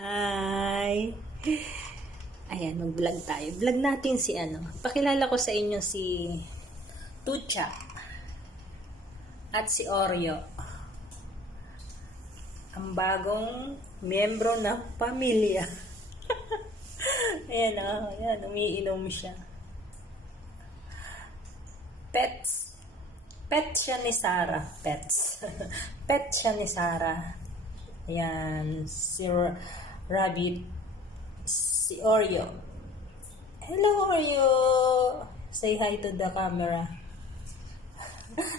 Hi! Ayan, mag-vlog tayo. Vlog natin si Pakilala ko sa inyo si Tucha at si Oreo. Ang bagong miyembro ng pamilya. Ayan, ayan, umiinom siya. Pets. Pet siya ni Sarah. Pets. Pet siya ni Sarah. Ayan, si Rabbit, si Oreo. Hello, Oreo! Say hi to the camera.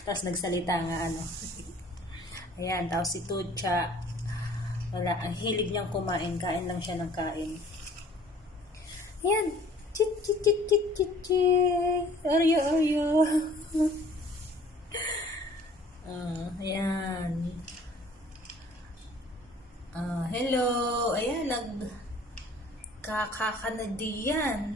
Tapos nagsalita nga Ayan, tapos si Tucha. Wala, ang hilig niyang kumain. Kain lang siya ng kain. Ayan. Chit, chit, chit, chit, chit, chit. Oreo, Oreo. Ayan. Hello. Ayan, nagkakakanadiyan.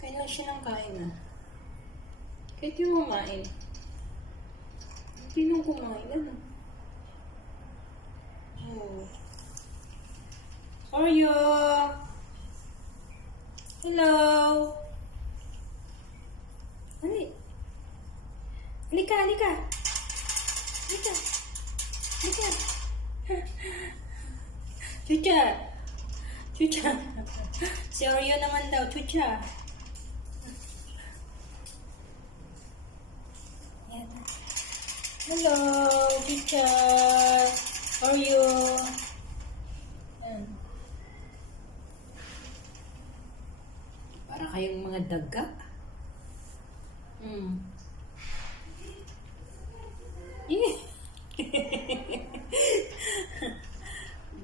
Kain lang siya ng kain Kahit yung kumain. Hindi nung kumain. Oreo! Hello! Halika, halika! Halika! Halika! Chucha! Chucha! Si Oreo naman daw, Chucha! Hello, Chucha! Oreo! Para kayong mga daga.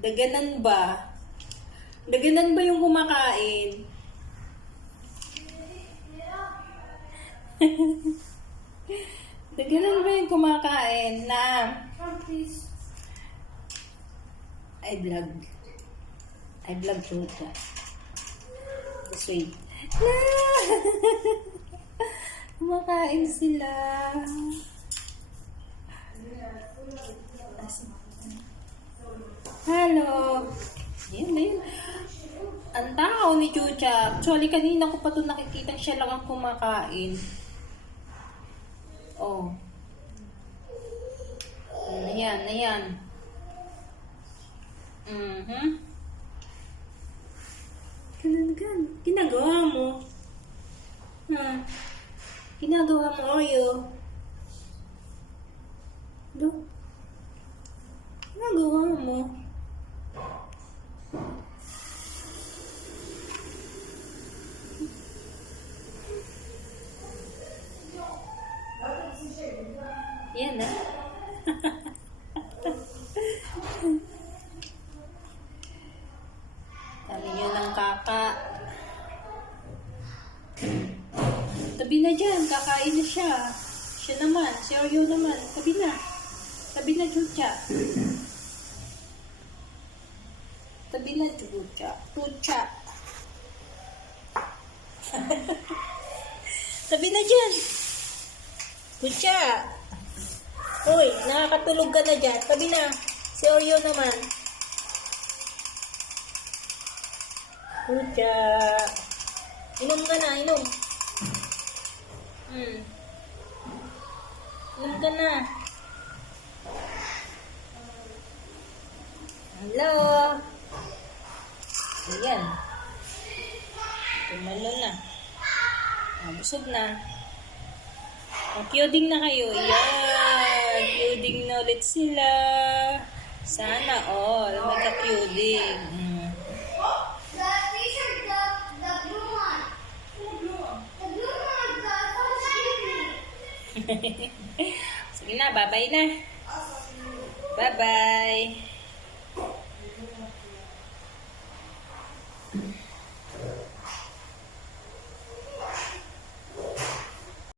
Daganan ba? Daganan ba yung kumakain? Daganan ba yung kumakain na? I vlog Chucha. Just wait. Kumakain sila. Hello. Yan. Ang tao ni Chucha. Actually, kanina ko pa ito nakikita siya lang ang kumakain. Oh. Ayan. Ginagawa mo. Ginagawa mo, Oreo. Ginagawa mo. Yan Sabi nyo lang kaka. Tabi na dyan, kakain na siya. Siya naman, si Oreo naman. Tabi na, Chucha. Tabi na, Chucha. Tabi na dyan. Chucha. Uy, nakakatulog ka na dyan. Tabi na, si Oreo naman. Chucha. Inom ka na, inom. Inom ka na. Hello. Ayan. Tumalo na. Busog na. Kyoding na kayo. Ayan. Kyoding na ulit sila. Sana all. Magka-kyoding. Sige na, bye-bye na. Bye-bye.